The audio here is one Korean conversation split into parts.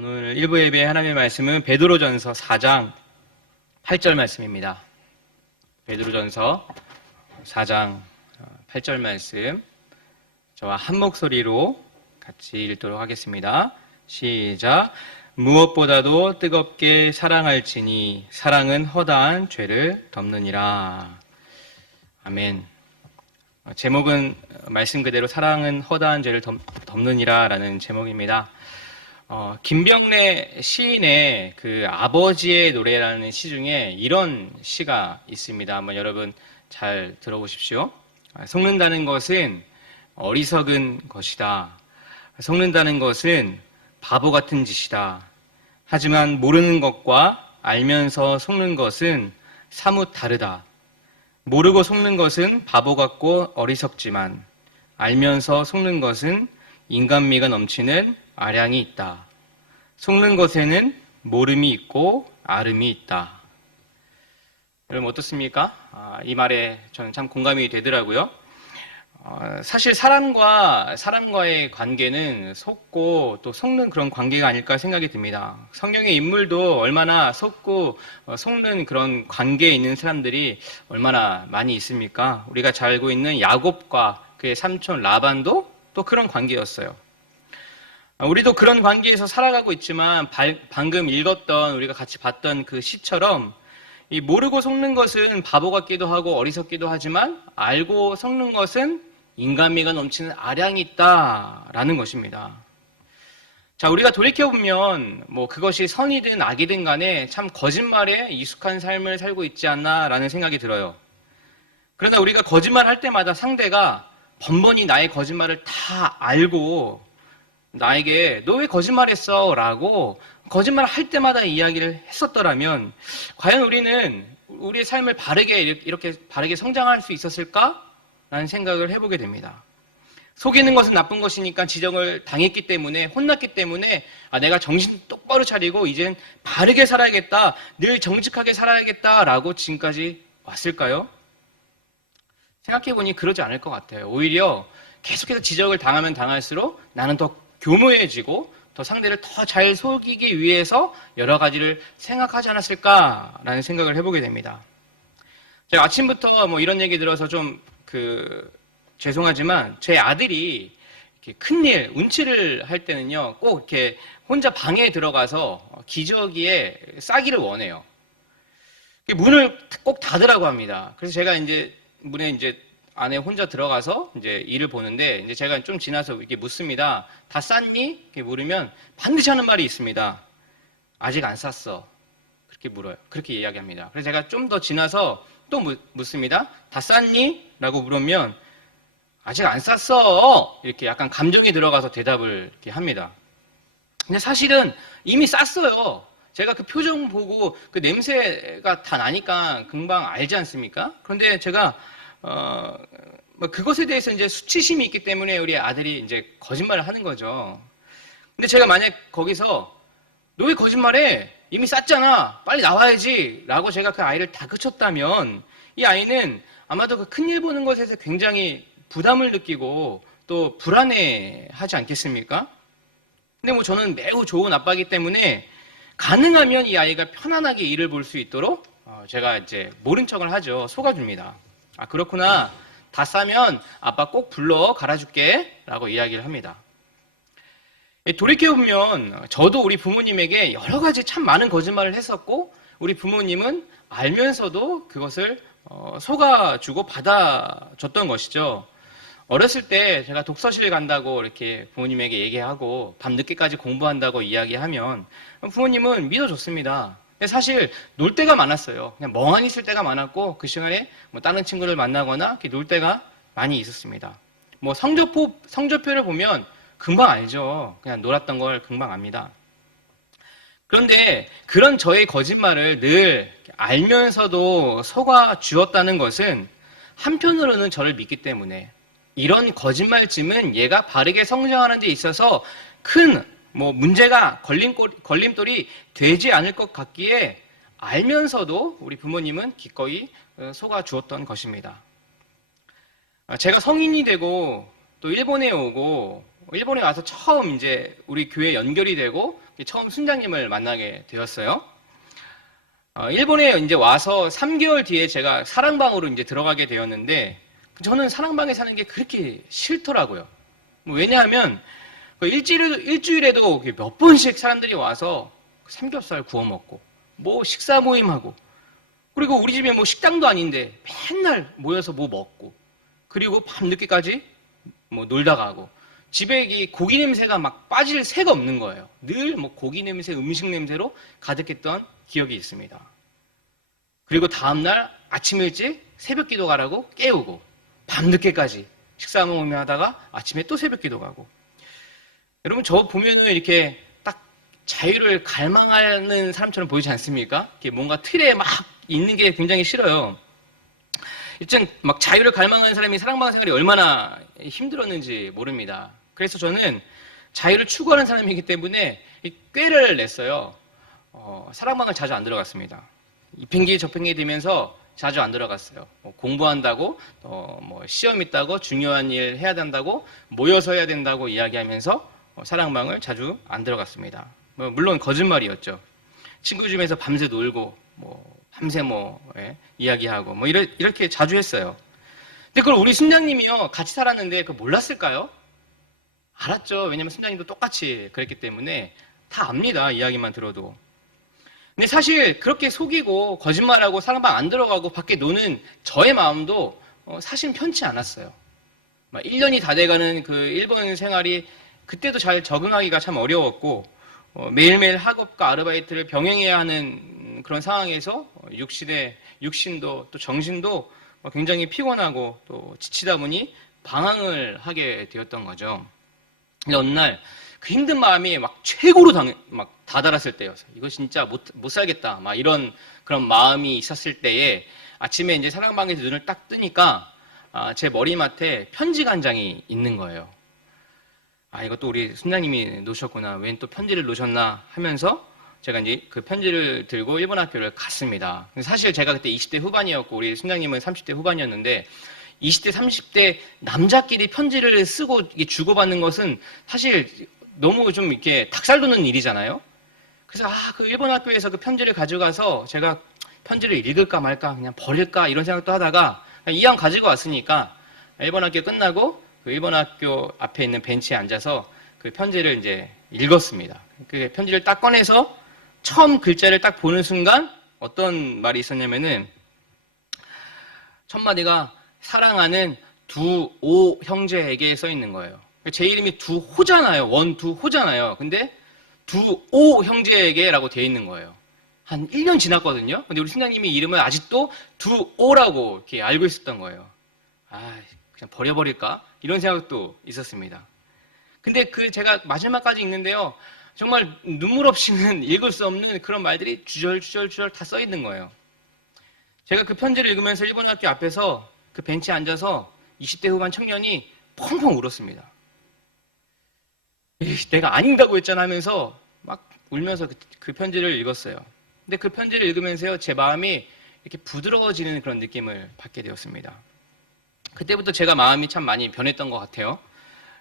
오늘 1부 예배 하나님의 말씀은 베드로전서 4장 8절 말씀입니다. 베드로전서 4장 8절 말씀 저와 한 목소리로 같이 읽도록 하겠습니다. 시작. 무엇보다도 뜨겁게 사랑할지니 사랑은 허다한 죄를 덮느니라. 아멘. 제목은 말씀 그대로 사랑은 허다한 죄를 덮느니라 라는 제목입니다. 김병래 시인의 그 아버지의 노래라는 시 중에 이런 시가 있습니다. 한번 여러분 잘 들어보십시오. 속는다는 것은 어리석은 것이다. 속는다는 것은 바보 같은 짓이다. 하지만 모르는 것과 알면서 속는 것은 사뭇 다르다. 모르고 속는 것은 바보 같고 어리석지만 알면서 속는 것은 인간미가 넘치는 아량이 있다. 속는 것에는 모름이 있고 아름이 있다. 여러분 어떻습니까? 이 말에 저는 참 공감이 되더라고요. 사실 사람과의 관계는 속고 또 속는 그런 관계가 아닐까 생각이 듭니다. 성경의 인물도 얼마나 속고 속는 그런 관계에 있는 사람들이 얼마나 많이 있습니까? 우리가 잘 알고 있는 야곱과 그의 삼촌 라반도 또 그런 관계였어요. 우리도 그런 관계에서 살아가고 있지만 방금 읽었던 우리가 같이 봤던 그 시처럼 이 모르고 속는 것은 바보 같기도 하고 어리석기도 하지만 알고 속는 것은 인간미가 넘치는 아량이 있다라는 것입니다. 자, 우리가 돌이켜보면 그것이 선이든 악이든 간에 참 거짓말에 익숙한 삶을 살고 있지 않나라는 생각이 들어요. 그러나 우리가 거짓말할 때마다 상대가 번번이 나의 거짓말을 다 알고 나에게 너 왜 거짓말했어? 라고 거짓말을 할 때마다 이야기를 했었더라면 과연 우리는 우리의 삶을 이렇게 바르게 성장할 수 있었을까? 라는 생각을 해보게 됩니다. 속이는 것은 나쁜 것이니까 지적을 당했기 때문에 혼났기 때문에 내가 정신 똑바로 차리고 이젠 바르게 살아야겠다. 늘 정직하게 살아야겠다. 라고 지금까지 왔을까요? 생각해보니 그러지 않을 것 같아요. 오히려 계속해서 지적을 당하면 당할수록 나는 더 교묘해지고 더 상대를 더 잘 속이기 위해서 여러 가지를 생각하지 않았을까라는 생각을 해보게 됩니다. 제가 아침부터 이런 얘기 들어서 좀 죄송하지만 제 아들이 이렇게 큰일, 운치를 할 때는요, 꼭 이렇게 혼자 방에 들어가서 기저귀에 싸기를 원해요. 문을 꼭 닫으라고 합니다. 그래서 제가 문에 안에 혼자 들어가서 일을 보는데 제가 좀 지나서 이렇게 묻습니다. 다 쌌니? 이렇게 물으면 반드시 하는 말이 있습니다. 아직 안 쌌어. 그렇게 물어요. 그렇게 이야기합니다. 그래서 제가 좀 더 지나서 또 묻습니다. 다 쌌니? 라고 물으면 아직 안 쌌어. 이렇게 약간 감정이 들어가서 대답을 이렇게 합니다. 근데 사실은 이미 쌌어요. 제가 그 표정 보고 그 냄새가 다 나니까 금방 알지 않습니까? 그런데 제가 그것에 대해서 수치심이 있기 때문에 우리 아들이 거짓말을 하는 거죠. 근데 제가 만약 거기서 너 왜 거짓말해? 이미 쌌잖아. 빨리 나와야지. 라고 제가 그 아이를 다그쳤다면 이 아이는 아마도 그 큰일 보는 것에서 굉장히 부담을 느끼고 또 불안해하지 않겠습니까? 근데 저는 매우 좋은 아빠이기 때문에 가능하면 이 아이가 편안하게 일을 볼 수 있도록 제가 모른 척을 하죠. 속아줍니다. 그렇구나. 다 싸면 아빠 꼭 불러 갈아줄게. 라고 이야기를 합니다. 돌이켜보면 저도 우리 부모님에게 여러 가지 참 많은 거짓말을 했었고 우리 부모님은 알면서도 그것을 속아주고 받아줬던 것이죠. 어렸을 때 제가 독서실 간다고 이렇게 부모님에게 얘기하고 밤늦게까지 공부한다고 이야기하면 부모님은 믿어줬습니다. 근데 사실 놀 때가 많았어요. 그냥 멍하니 있을 때가 많았고 그 시간에 다른 친구를 만나거나 이렇게 놀 때가 많이 있었습니다. 성적표를 보면 금방 알죠. 그냥 놀았던 걸 금방 압니다. 그런데 그런 저의 거짓말을 늘 알면서도 속아 주었다는 것은 한편으로는 저를 믿기 때문에 이런 거짓말쯤은 얘가 바르게 성장하는 데 있어서 큰 문제가 걸림돌이 되지 않을 것 같기에 알면서도 우리 부모님은 기꺼이 속아 주었던 것입니다. 제가 성인이 되고 또 일본에 오고 일본에 와서 처음 이제 우리 교회 연결이 되고 처음 순장님을 만나게 되었어요. 일본에 이제 와서 3개월 뒤에 제가 사랑방으로 이제 들어가게 되었는데 저는 사랑방에 사는 게 그렇게 싫더라고요. 왜냐하면 일주일에도 몇 번씩 사람들이 와서 삼겹살 구워 먹고 뭐 식사 모임하고 그리고 우리 집에 뭐 식당도 아닌데 맨날 모여서 뭐 먹고 그리고 밤늦게까지 뭐 놀다 가고 집에 이 고기 냄새가 막 빠질 새가 없는 거예요. 늘 뭐 고기 냄새, 음식 냄새로 가득했던 기억이 있습니다. 그리고 다음날 아침 일찍 새벽 기도 가라고 깨우고 밤늦게까지 식사 모임하다가 아침에 또 새벽 기도 가고 여러분 저 보면은 이렇게 딱 자유를 갈망하는 사람처럼 보이지 않습니까? 이렇게 뭔가 틀에 막 있는 게 굉장히 싫어요. 일단 막 자유를 갈망하는 사람이 사랑방 생활이 얼마나 힘들었는지 모릅니다. 그래서 저는 자유를 추구하는 사람이기 때문에 꾀를 냈어요. 사랑방을 자주 안 들어갔습니다. 이 핑계 저 핑계 대면서 자주 안 들어갔어요. 공부한다고, 뭐 시험 있다고, 중요한 일 해야 된다고, 모여서 해야 된다고 이야기하면서 사랑방을 자주 안 들어갔습니다. 물론 거짓말이었죠. 친구 집에서 밤새 놀고, 밤새 이야기하고, 이렇게 자주 했어요. 근데 그걸 우리 순장님이요, 같이 살았는데 그걸 몰랐을까요? 알았죠. 왜냐면 순장님도 똑같이 그랬기 때문에 다 압니다. 이야기만 들어도. 근데 사실 그렇게 속이고 거짓말하고 사랑방 안 들어가고 밖에 노는 저의 마음도 사실 편치 않았어요. 1년이 다 돼가는 그 일본 생활이 그때도 잘 적응하기가 참 어려웠고 매일매일 학업과 아르바이트를 병행해야 하는 그런 상황에서 육신도 또 정신도 굉장히 피곤하고 또 지치다 보니 방황을 하게 되었던 거죠. 근데 어느 날 그 힘든 마음이 막 최고로 다다랐을 때였어요. 이거 진짜 못 살겠다. 이런 그런 마음이 있었을 때에 아침에 이제 사랑방에서 눈을 딱 뜨니까 제 머리맡에 편지가 한 장이 있는 거예요. 이것도 우리 순장님이 놓으셨구나. 웬 또 편지를 놓으셨나 하면서 제가 이제 그 편지를 들고 일본 학교를 갔습니다. 사실 제가 그때 20대 후반이었고 우리 순장님은 30대 후반이었는데 20대, 30대 남자끼리 편지를 쓰고 주고받는 것은 사실 너무 좀 이렇게 닭살 돋는 일이잖아요. 그래서 그 일본 학교에서 그 편지를 가져가서 제가 편지를 읽을까 말까 그냥 버릴까 이런 생각도 하다가 이왕 가지고 왔으니까 일본 학교 끝나고 그 일본 학교 앞에 있는 벤치에 앉아서 그 편지를 이제 읽었습니다. 그 편지를 딱 꺼내서 처음 글자를 딱 보는 순간 어떤 말이 있었냐면은 첫 마디가 사랑하는 두오 형제에게 써 있는 거예요. 제 이름이 두호잖아요. 원두호잖아요. 근데 두오 형제에게라고 되어 있는 거예요. 한 1년 지났거든요. 근데 우리 순장님이 이름을 아직도 두오라고 이렇게 알고 있었던 거예요. 그냥 버려버릴까? 이런 생각도 있었습니다. 근데 제가 마지막까지 읽는데요. 정말 눈물 없이는 읽을 수 없는 그런 말들이 주절주절 다 써 있는 거예요. 제가 그 편지를 읽으면서 일본 학교 앞에서 그 벤치에 앉아서 20대 후반 청년이 펑펑 울었습니다. 내가 아닌다고 했잖아 하면서 막 울면서 그 편지를 읽었어요. 근데 그 편지를 읽으면서요, 제 마음이 이렇게 부드러워지는 그런 느낌을 받게 되었습니다. 그때부터 제가 마음이 참 많이 변했던 것 같아요.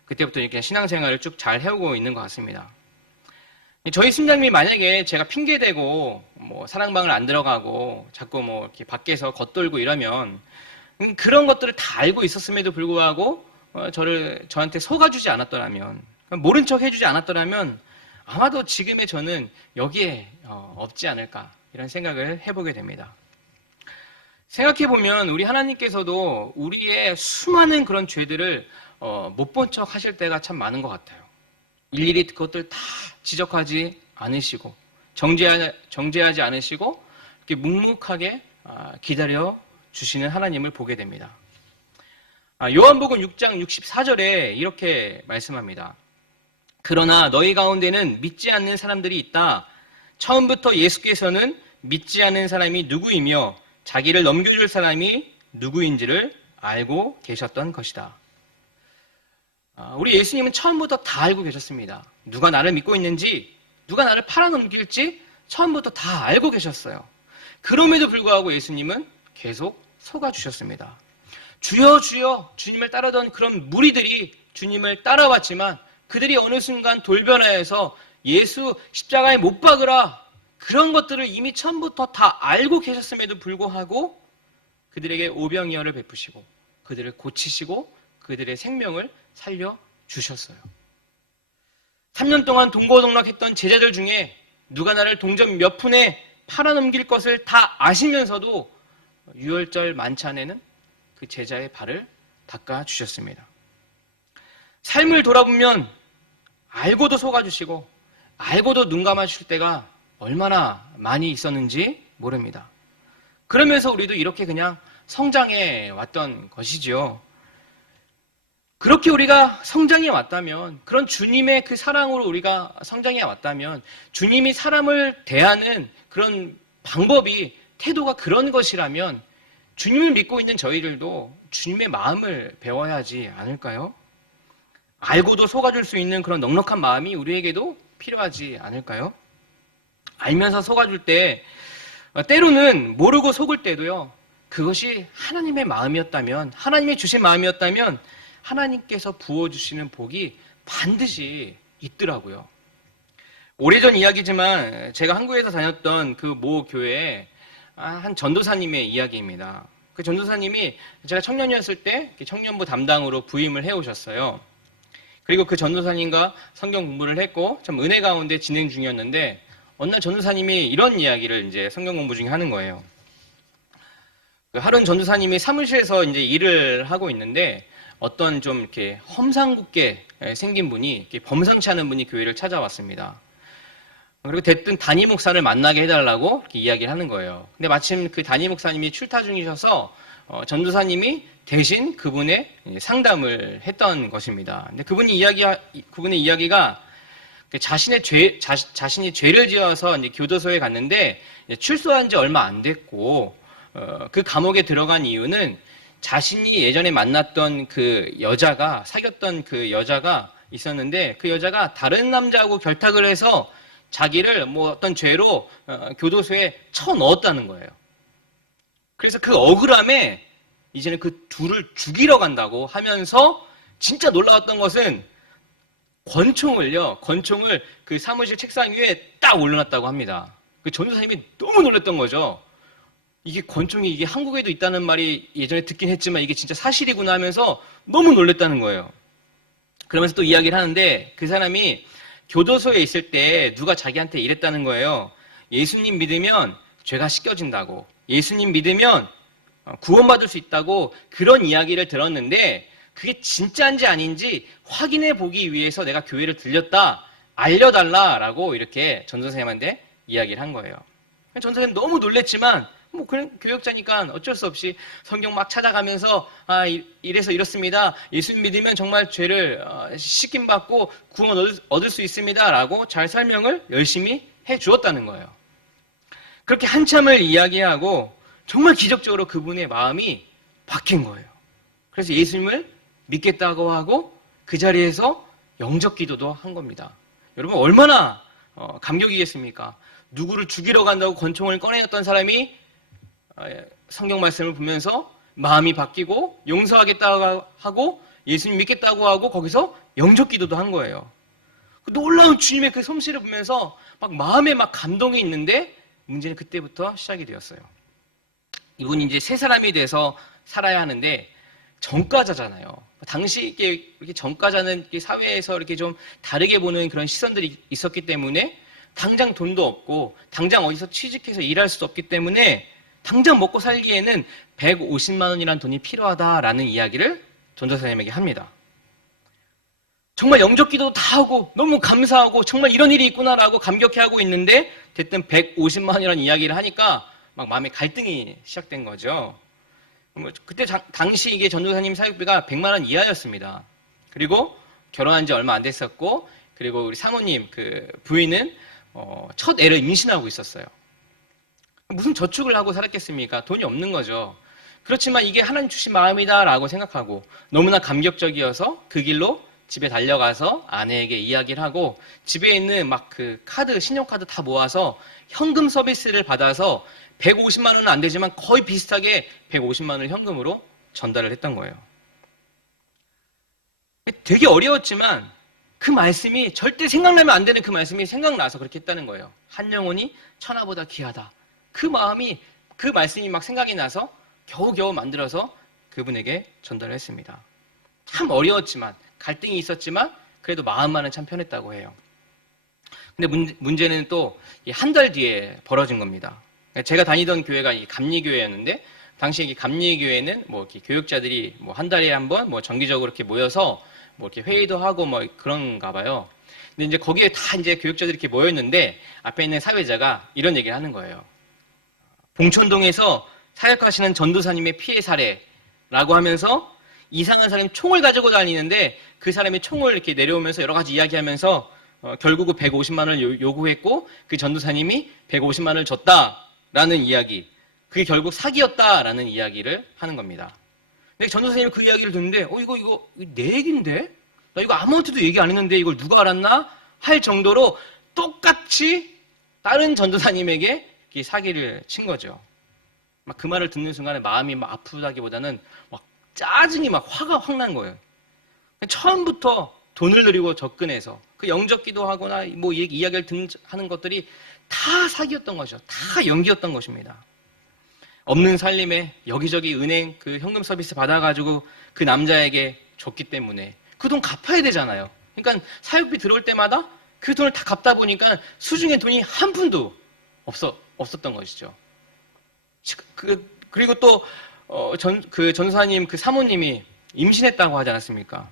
그때부터 이렇게 신앙생활을 쭉 잘 해오고 있는 것 같습니다. 저희 순장님이 만약에 제가 핑계대고 사랑방을 안 들어가고 자꾸 이렇게 밖에서 겉돌고 이러면 그런 것들을 다 알고 있었음에도 불구하고 저한테 속아주지 않았더라면, 모른 척 해주지 않았더라면 아마도 지금의 저는 여기에 없지 않을까 이런 생각을 해보게 됩니다. 생각해보면 우리 하나님께서도 우리의 수많은 그런 죄들을 못 본 척 하실 때가 참 많은 것 같아요. 일일이 그것들 다 지적하지 않으시고 정죄하지 않으시고 이렇게 묵묵하게 기다려 주시는 하나님을 보게 됩니다. 요한복음 6장 64절에 이렇게 말씀합니다. 그러나 너희 가운데는 믿지 않는 사람들이 있다. 처음부터 예수께서는 믿지 않는 사람이 누구이며 자기를 넘겨줄 사람이 누구인지를 알고 계셨던 것이다. 우리 예수님은 처음부터 다 알고 계셨습니다. 누가 나를 믿고 있는지, 누가 나를 팔아넘길지 처음부터 다 알고 계셨어요. 그럼에도 불구하고 예수님은 계속 속아주셨습니다. 주여 주여 주님을 따르던 그런 무리들이 주님을 따라왔지만 그들이 어느 순간 돌변하여서 예수 십자가에 못 박으라, 그런 것들을 이미 처음부터 다 알고 계셨음에도 불구하고 그들에게 오병이어를 베푸시고 그들을 고치시고 그들의 생명을 살려주셨어요. 3년 동안 동고동락했던 제자들 중에 누가 나를 동전 몇 푼에 팔아넘길 것을 다 아시면서도 유월절 만찬에는 그 제자의 발을 닦아주셨습니다. 삶을 돌아보면 알고도 속아주시고 알고도 눈 감아주실 때가 얼마나 많이 있었는지 모릅니다. 그러면서 우리도 이렇게 그냥 성장해 왔던 것이지요. 그렇게 우리가 성장해 왔다면, 그런 주님의 그 사랑으로 우리가 성장해 왔다면, 주님이 사람을 대하는 그런 방법이, 태도가 그런 것이라면 주님을 믿고 있는 저희들도 주님의 마음을 배워야 하지 않을까요? 알고도 속아줄 수 있는 그런 넉넉한 마음이 우리에게도 필요하지 않을까요? 알면서 속아줄 때, 때로는 모르고 속을 때도요, 그것이 하나님의 마음이었다면, 하나님의 주신 마음이었다면 하나님께서 부어주시는 복이 반드시 있더라고요. 오래전 이야기지만 제가 한국에서 다녔던 그 모 교회에 한 전도사님의 이야기입니다. 그 전도사님이 제가 청년이었을 때 청년부 담당으로 부임을 해오셨어요. 그리고 그 전도사님과 성경 공부를 했고 참 은혜 가운데 진행 중이었는데 어느 날 전도사님이 이런 이야기를 이제 성경 공부 중에 하는 거예요. 하루는 전도사님이 사무실에서 이제 일을 하고 있는데 어떤 좀 이렇게 험상궂게 생긴 분이, 이렇게 범상치 않은 분이 교회를 찾아왔습니다. 그리고 대뜸 담임 목사를 만나게 해달라고 이렇게 이야기를 하는 거예요. 근데 마침 그 담임 목사님이 출타 중이셔서 전도사님이 대신 그분의 상담을 했던 것입니다. 근데 그분의 이야기가 자신이 죄를 지어서 이제 교도소에 갔는데 출소한 지 얼마 안 됐고 그 감옥에 들어간 이유는 자신이 예전에 만났던 그 여자가, 사귀었던 그 여자가 있었는데 그 여자가 다른 남자하고 결탁을 해서 자기를 뭐 어떤 죄로 교도소에 쳐넣었다는 거예요. 그래서 그 억울함에 이제는 그 둘을 죽이러 간다고 하면서 진짜 놀라웠던 것은 권총을 그 사무실 책상 위에 딱 올려놨다고 합니다. 그 전도사님이 너무 놀랐던 거죠. 이게 권총이 이게 한국에도 있다는 말이 예전에 듣긴 했지만 이게 진짜 사실이구나 하면서 너무 놀랐다는 거예요. 그러면서 또 이야기를 하는데 그 사람이 교도소에 있을 때 누가 자기한테 이랬다는 거예요. 예수님 믿으면 죄가 씻겨진다고. 예수님 믿으면 구원받을 수 있다고 그런 이야기를 들었는데 그게 진짜인지 아닌지 확인해 보기 위해서 내가 교회를 들렸다. 알려달라라고 이렇게 전도사님한테 이야기를 한 거예요. 전도사님 너무 놀랬지만 뭐 그냥 교역자니까 어쩔 수 없이 성경 막 찾아가면서 이래서 이렇습니다. 예수님 믿으면 정말 죄를 씻김 받고 구원 얻을 수 있습니다라고 잘 설명을 열심히 해 주었다는 거예요. 그렇게 한참을 이야기하고 정말 기적적으로 그분의 마음이 바뀐 거예요. 그래서 예수님을 믿겠다고 하고 그 자리에서 영접 기도도 한 겁니다. 여러분 얼마나 감격이겠습니까? 누구를 죽이러 간다고 권총을 꺼내었던 사람이 성경 말씀을 보면서 마음이 바뀌고 용서하겠다고 하고 예수님 믿겠다고 하고 거기서 영접 기도도 한 거예요. 놀라운 주님의 그 솜씨를 보면서 막 마음에 막 감동이 있는데 문제는 그때부터 시작이 되었어요. 이분이 이제 새 사람이 돼서 살아야 하는데 전과자잖아요. 당시 이렇게 전과자는 이렇게 사회에서 이렇게 좀 다르게 보는 그런 시선들이 있었기 때문에 당장 돈도 없고 당장 어디서 취직해서 일할 수도 없기 때문에 당장 먹고 살기에는 150만 원이라는 돈이 필요하다라는 이야기를 전도사님에게 합니다. 정말 영접 기도도 다 하고 너무 감사하고 정말 이런 일이 있구나라고 감격해하고 있는데 대뜸 150만 원이라는 이야기를 하니까 막 마음에 갈등이 시작된 거죠. 그때 당시 이게 전도사님 사역비가 100만 원 이하였습니다. 그리고 결혼한 지 얼마 안 됐었고 그리고 우리 사모님 그 부인은 첫 애를 임신하고 있었어요. 무슨 저축을 하고 살았겠습니까? 돈이 없는 거죠. 그렇지만 이게 하나님 주신 마음이다라고 생각하고 너무나 감격적이어서 그 길로 집에 달려가서 아내에게 이야기를 하고 집에 있는 막 그 카드, 신용카드 다 모아서 현금 서비스를 받아서 150만 원은 안 되지만 거의 비슷하게 150만 원을 현금으로 전달을 했던 거예요. 되게 어려웠지만 그 말씀이 절대 생각나면 안 되는 그 말씀이 생각나서 그렇게 했다는 거예요. 한 영혼이 천하보다 귀하다. 그 마음이, 그 말씀이 막 생각이 나서 겨우겨우 만들어서 그분에게 전달을 했습니다. 참 어려웠지만, 갈등이 있었지만 그래도 마음만은 참 편했다고 해요. 근데 문제는 또 한 달 뒤에 벌어진 겁니다. 제가 다니던 교회가 이 감리교회였는데, 당시에 이 감리교회는 뭐 이렇게 교육자들이 뭐 한 달에 한 번 뭐 정기적으로 이렇게 모여서 뭐 이렇게 회의도 하고 뭐 그런가 봐요. 근데 이제 거기에 다 이제 교육자들이 이렇게 모였는데, 앞에 있는 사회자가 이런 얘기를 하는 거예요. 봉천동에서 사역하시는 전도사님의 피해 사례라고 하면서, 이상한 사람이 총을 가지고 다니는데 그 사람이 총을 이렇게 내려오면서 여러 가지 이야기하면서 결국은 150만 원을 요구했고 그 전도사님이 150만 원을 줬다라는 이야기, 그게 결국 사기였다라는 이야기를 하는 겁니다. 근데 전도사님이 그 이야기를 듣는데 이거 내 얘기인데? 나 이거 아무한테도 얘기 안 했는데 이걸 누가 알았나? 할 정도로 똑같이 다른 전도사님에게 사기를 친 거죠. 막 그 말을 듣는 순간에 마음이 막 아프다기보다는 막 짜증이 막 화가 확 난 거예요. 처음부터 돈을 들이고 접근해서 그 영접 기도하거나 뭐 이야기를 하는 것들이 다 사기였던 것이죠. 다 연기였던 것입니다. 없는 살림에 여기저기 은행 그 현금 서비스 받아가지고 그 남자에게 줬기 때문에 그 돈 갚아야 되잖아요. 그러니까 사육비 들어올 때마다 그 돈을 다 갚다 보니까 수중에 돈이 한 푼도 없었던 것이죠. 그리고 또 그 전사님 그 사모님이 임신했다고 하지 않았습니까?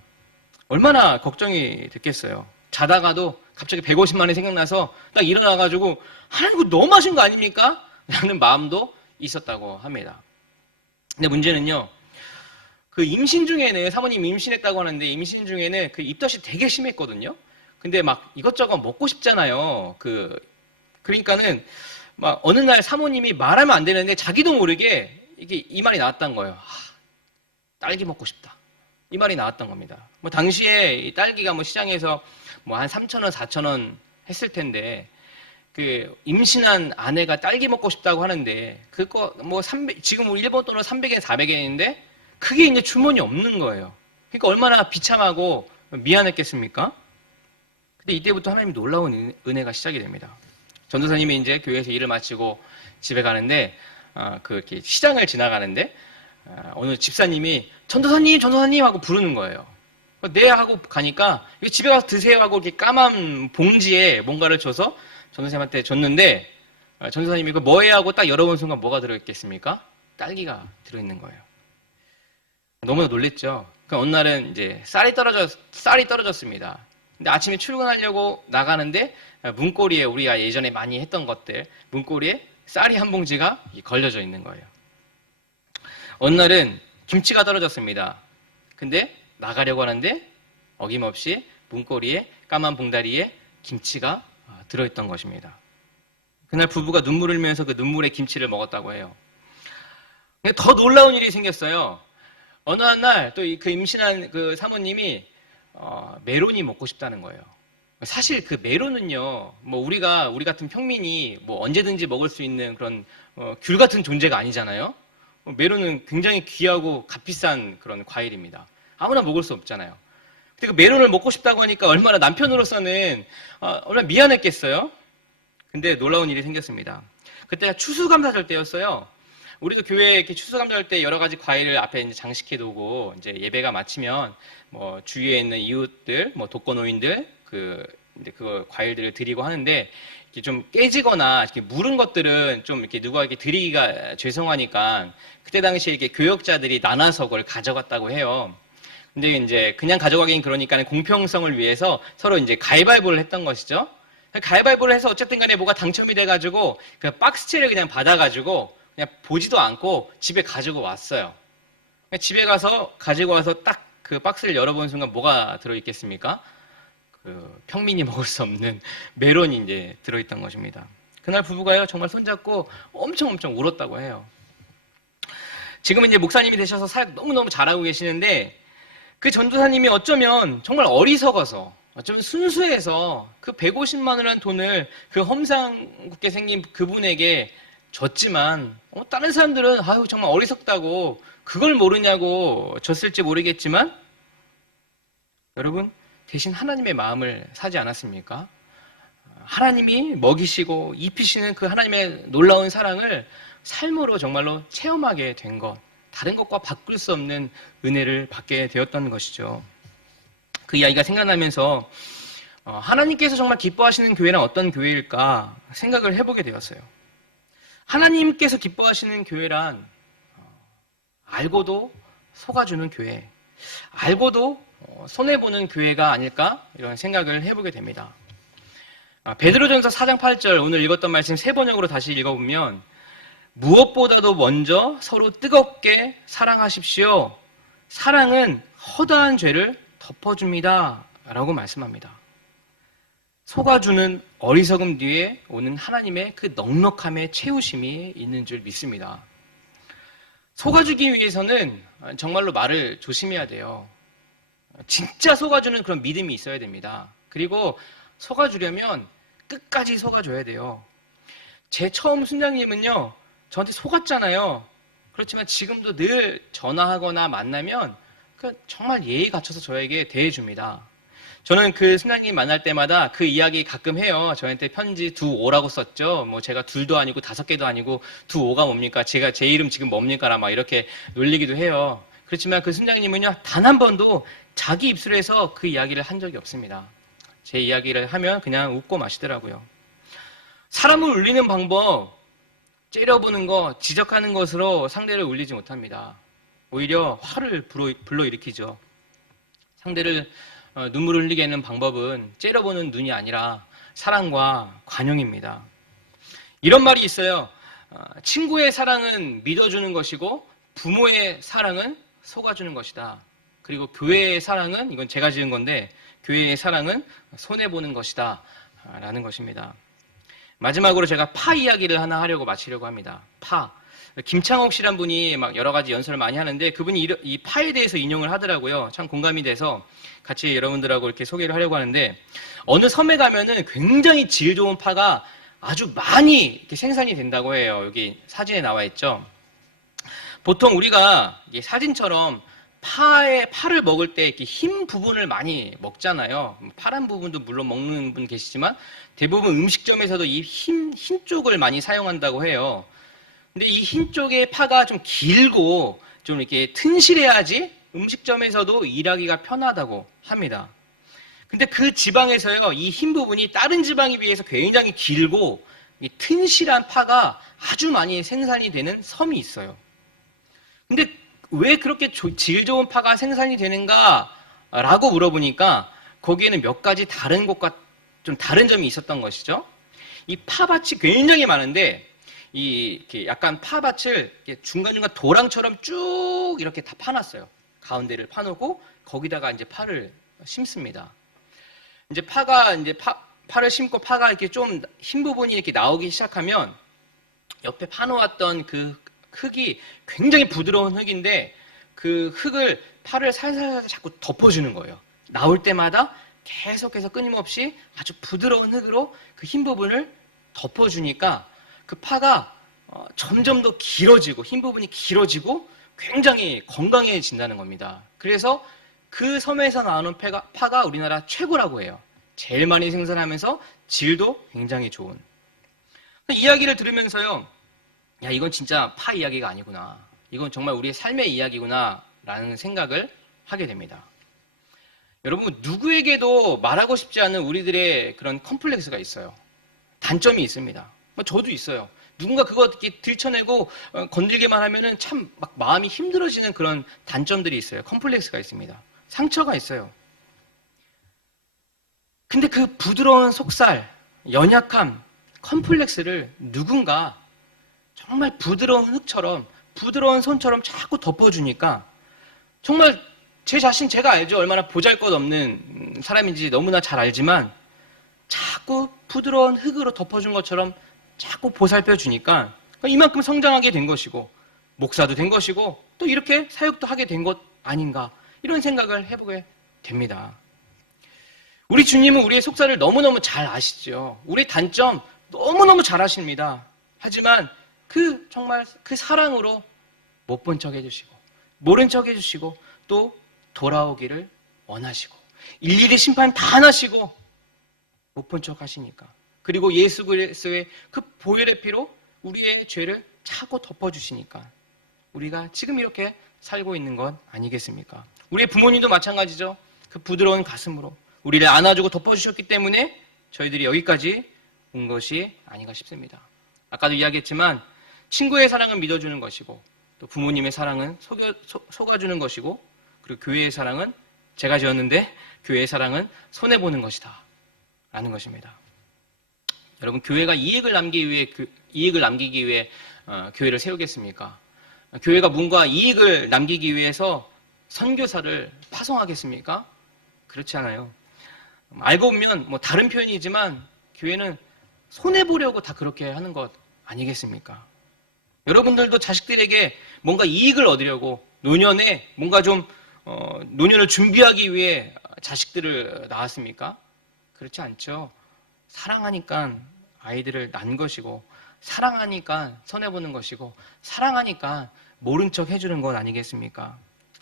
얼마나 걱정이 됐겠어요. 자다가도 갑자기 150만 원이 생각나서 딱 일어나가지고 이거 너무 하신 거 아닙니까? 라는 마음도 있었다고 합니다. 근데 문제는요, 그 임신 중에는, 사모님 임신했다고 하는데 임신 중에는 그 입덧이 되게 심했거든요. 근데 막 이것저것 먹고 싶잖아요. 그러니까는 막 어느 날 사모님이 말하면 안 되는데 자기도 모르게 이게 이 말이 나왔던 거예요. 딸기 먹고 싶다. 이 말이 나왔던 겁니다. 뭐 당시에 이 딸기가 뭐 시장에서 뭐 한 3,000원, 4,000원 했을 텐데, 그 임신한 아내가 딸기 먹고 싶다고 하는데 그거 뭐 지금 우리 일본 돈으로 300엔, 400엔인데 그게 이제 주머니 없는 거예요. 그러니까 얼마나 비참하고 미안했겠습니까? 근데 이때부터 하나님 놀라운 은혜가 시작이 됩니다. 전도사님이 이제 교회에서 일을 마치고 집에 가는데 이렇게 시장을 지나가는데 어느 집사님이 전도사님 하고 부르는 거예요. 네 하고 가니까 집에 가서 드세요 하고 이렇게 까만 봉지에 뭔가를 줘서 전도사님한테 줬는데, 전도사님이 이거 뭐예요 하고 딱 열어본 순간 뭐가 들어있겠습니까? 딸기가 들어있는 거예요. 너무나 놀랬죠. 그러니까 어느 날은 이제 쌀이 떨어졌습니다. 근데 아침에 출근하려고 나가는데 문고리에 우리가 예전에 많이 했던 것들, 문고리에 쌀이 한 봉지가 걸려져 있는 거예요. 어느 날은 김치가 떨어졌습니다. 근데 나가려고 하는데 어김없이 문고리에 까만 봉다리에 김치가 들어있던 것입니다. 그날 부부가 눈물을 흘리면서 그 눈물의 김치를 먹었다고 해요. 근데 더 놀라운 일이 생겼어요. 어느 날 또 그 임신한 그 사모님이 메론이 먹고 싶다는 거예요. 사실 그 메론은요, 뭐 우리 같은 평민이 뭐 언제든지 먹을 수 있는 그런 귤 같은 존재가 아니잖아요. 메론은 굉장히 귀하고 값비싼 그런 과일입니다. 아무나 먹을 수 없잖아요. 근데 그 메론을 먹고 싶다고 하니까 얼마나 남편으로서는 얼마나 미안했겠어요. 근데 놀라운 일이 생겼습니다. 그때가 추수감사절 때였어요. 우리도 교회에 이렇게 추수감사절 때 여러 가지 과일을 앞에 이제 장식해 두고 이제 예배가 마치면 뭐 주위에 있는 이웃들, 뭐 독거노인들 그 과일들을 드리고 하는데, 이렇게 좀 깨지거나 이렇게 무른 것들은 좀 이렇게 누구에게 드리기가 죄송하니까 그때 당시에 이렇게 교역자들이 나눠서 그걸 가져갔다고 해요. 근데 이제 그냥 가져가긴 그러니까 공평성을 위해서 서로 이제 가위바위보를 했던 것이죠. 가위바위보를 해서 어쨌든 간에 뭐가 당첨이 돼가지고 그 박스채를 그냥 받아가지고 그냥 보지도 않고 집에 가지고 왔어요. 집에 가지고 와서 딱 그 박스를 열어본 순간 뭐가 들어있겠습니까? 그 평민이 먹을 수 없는 메론이 이제 들어있던 것입니다. 그날 부부가요 정말 손잡고 엄청 울었다고 해요. 지금은 이제 목사님이 되셔서 사역 너무너무 잘하고 계시는데, 그 전도사님이 어쩌면 정말 어리석어서, 어쩌면 순수해서 그 150만 원이라는 돈을 그 험상궂게 생긴 그분에게 줬지만, 다른 사람들은 정말 어리석다고 그걸 모르냐고 줬을지 모르겠지만, 여러분, 대신 하나님의 마음을 사지 않았습니까? 하나님이 먹이시고 입히시는 그 하나님의 놀라운 사랑을 삶으로 정말로 체험하게 된 것, 다른 것과 바꿀 수 없는 은혜를 받게 되었던 것이죠. 그 이야기가 생각나면서 하나님께서 정말 기뻐하시는 교회는 어떤 교회일까 생각을 해보게 되었어요. 하나님께서 기뻐하시는 교회란 알고도 속아주는 교회, 알고도 손해보는 교회가 아닐까 이런 생각을 해보게 됩니다. 베드로전서 4장 8절 오늘 읽었던 말씀 세 번역으로 다시 읽어보면 무엇보다도 먼저 서로 뜨겁게 사랑하십시오. 사랑은 허다한 죄를 덮어줍니다. 라고 말씀합니다. 속아주는 어리석음 뒤에 오는 하나님의 그 넉넉함의 채우심이 있는 줄 믿습니다. 속아주기 위해서는 정말로 말을 조심해야 돼요. 진짜 속아주는 그런 믿음이 있어야 됩니다. 그리고 속아주려면 끝까지 속아줘야 돼요. 제 처음 순장님은요, 저한테 속았잖아요. 그렇지만 지금도 늘 전화하거나 만나면 정말 예의 갖춰서 저에게 대해줍니다. 저는 그 순장님 만날 때마다 그 이야기 가끔 해요. 저한테 편지 2오라고 썼죠. 뭐 제가 둘도 아니고 5개도 아니고 2오가 뭡니까? 제가 제 이름 지금 뭡니까라 막 이렇게 놀리기도 해요. 그렇지만 그 순장님은요, 단 한 번도 자기 입술에서 그 이야기를 한 적이 없습니다. 제 이야기를 하면 그냥 웃고 마시더라고요. 사람을 울리는 방법, 째려보는 것, 지적하는 것으로 상대를 울리지 못합니다. 오히려 화를 불러일으키죠. 상대를 눈물을 흘리게 하는 방법은 째려보는 눈이 아니라 사랑과 관용입니다. 이런 말이 있어요. 친구의 사랑은 믿어주는 것이고 부모의 사랑은 속아주는 것이다. 그리고 교회의 사랑은, 이건 제가 지은 건데, 교회의 사랑은 손해보는 것이다 라는 것입니다. 마지막으로 제가 파 이야기를 하나 하려고 마치려고 합니다. 파. 김창옥 씨란 분이 막 여러 가지 연설을 많이 하는데 그분이 이 파에 대해서 인용을 하더라고요. 참 공감이 돼서 같이 여러분들하고 이렇게 소개를 하려고 하는데, 어느 섬에 가면은 굉장히 질 좋은 파가 아주 많이 이렇게 생산이 된다고 해요. 여기 사진에 나와 있죠. 보통 우리가 사진처럼 파를 먹을 때 이렇게 흰 부분을 많이 먹잖아요. 파란 부분도 물론 먹는 분 계시지만 대부분 음식점에서도 이 흰 쪽을 많이 사용한다고 해요. 근데 이 흰 쪽의 파가 좀 길고 좀 이렇게 튼실해야지 음식점에서도 일하기가 편하다고 합니다. 근데 그 지방에서요, 이 흰 부분이 다른 지방에 비해서 굉장히 길고 이 튼실한 파가 아주 많이 생산이 되는 섬이 있어요. 근데 왜 그렇게 질 좋은 파가 생산이 되는가라고 물어보니까 거기에는 몇 가지 다른 곳과 좀 다른 점이 있었던 것이죠. 이 파밭이 굉장히 많은데 이렇게 약간 파밭을 중간중간 도랑처럼 쭉 이렇게 다 파놨어요. 가운데를 파놓고 거기다가 이제 파를 심습니다. 이제 파를 심고 파가 이렇게 좀 흰 부분이 이렇게 나오기 시작하면 옆에 파놓았던 그 흙이 굉장히 부드러운 흙인데 그 흙을 파를 살살 자꾸 덮어주는 거예요. 나올 때마다 계속해서 끊임없이 아주 부드러운 흙으로 그 흰 부분을 덮어주니까 그 파가 점점 더 길어지고 흰 부분이 길어지고 굉장히 건강해진다는 겁니다. 그래서 그 섬에서 나오는 파가 우리나라 최고라고 해요. 제일 많이 생산하면서 질도 굉장히 좋은. 이야기를 들으면서요, 야, 이건 진짜 파 이야기가 아니구나. 이건 정말 우리의 삶의 이야기구나 라는 생각을 하게 됩니다. 여러분, 누구에게도 말하고 싶지 않은 우리들의 그런 컴플렉스가 있어요. 단점이 있습니다. 저도 있어요. 누군가 그거 이렇게 들춰내고 건들기만 하면은 참 막 마음이 힘들어지는 그런 단점들이 있어요. 컴플렉스가 있습니다. 상처가 있어요. 근데 그 부드러운 속살, 연약함, 컴플렉스를 누군가 정말 부드러운 흙처럼, 부드러운 손처럼 자꾸 덮어주니까 정말 제 자신 제가 알죠. 얼마나 보잘것없는 사람인지 너무나 잘 알지만 자꾸 부드러운 흙으로 덮어준 것처럼 자꾸 보살펴 주니까 이만큼 성장하게 된 것이고 목사도 된 것이고 또 이렇게 사역도 하게 된 것 아닌가 이런 생각을 해보게 됩니다. 우리 주님은 우리의 속살을 너무너무 잘 아시죠. 우리의 단점 너무너무 잘 아십니다. 하지만 정말 그 사랑으로 못 본 척 해주시고 모른 척 해주시고 또 돌아오기를 원하시고 일일이 심판 다 하시고 못 본 척 하시니까. 그리고 예수 그리스도의 그 보혈의 피로 우리의 죄를 차고 덮어주시니까 우리가 지금 이렇게 살고 있는 건 아니겠습니까? 우리의 부모님도 마찬가지죠. 그 부드러운 가슴으로 우리를 안아주고 덮어주셨기 때문에 저희들이 여기까지 온 것이 아닌가 싶습니다. 아까도 이야기했지만 친구의 사랑은 믿어주는 것이고 또 부모님의 사랑은 속아주는 것이고 그리고 교회의 사랑은 제가 지었는데 교회의 사랑은 손해보는 것이다 라는 것입니다. 여러분, 교회가 이익을 남기기 위해 교회를 세우겠습니까? 교회가 뭔가 이익을 남기기 위해서 선교사를 파송하겠습니까? 그렇지 않아요. 알고 보면 뭐 다른 표현이지만 교회는 손해보려고 다 그렇게 하는 것 아니겠습니까? 여러분들도 자식들에게 뭔가 이익을 얻으려고 노년에 뭔가 좀 노년을 준비하기 위해 자식들을 낳았습니까? 그렇지 않죠. 사랑하니까 아이들을 낳은 것이고 사랑하니까 손해보는 것이고 사랑하니까 모른 척 해주는 건 아니겠습니까?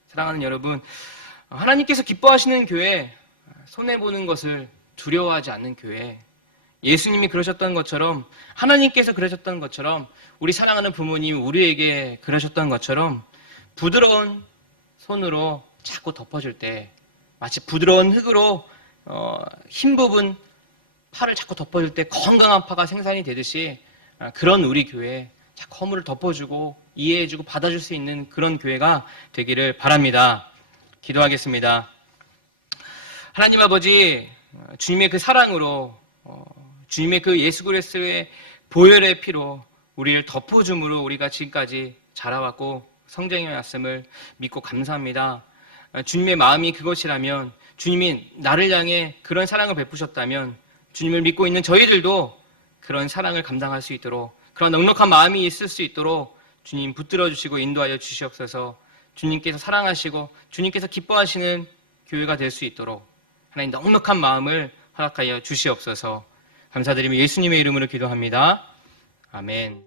사랑하는 여러분, 하나님께서 기뻐하시는 교회, 손해보는 것을 두려워하지 않는 교회, 예수님이 그러셨던 것처럼 하나님께서 그러셨던 것처럼 우리 사랑하는 부모님 우리에게 그러셨던 것처럼 부드러운 손으로 자꾸 덮어줄 때 마치 부드러운 흙으로 흰 부분 파를 자꾸 덮어줄 때 건강한 파가 생산이 되듯이 그런 우리 교회 자꾸 허물을 덮어주고 이해해주고 받아줄 수 있는 그런 교회가 되기를 바랍니다. 기도하겠습니다. 하나님 아버지, 주님의 그 사랑으로 주님의 그 예수 그리스도의 보혈의 피로 우리를 덮어줌으로 우리가 지금까지 자라왔고 성장해 왔음을 믿고 감사합니다. 주님의 마음이 그것이라면 주님이 나를 향해 그런 사랑을 베푸셨다면 주님을 믿고 있는 저희들도 그런 사랑을 감당할 수 있도록 그런 넉넉한 마음이 있을 수 있도록 주님 붙들어 주시고 인도하여 주시옵소서. 주님께서 사랑하시고 주님께서 기뻐하시는 교회가 될 수 있도록 하나님 넉넉한 마음을 허락하여 주시옵소서. 감사드리며 예수님의 이름으로 기도합니다. 아멘.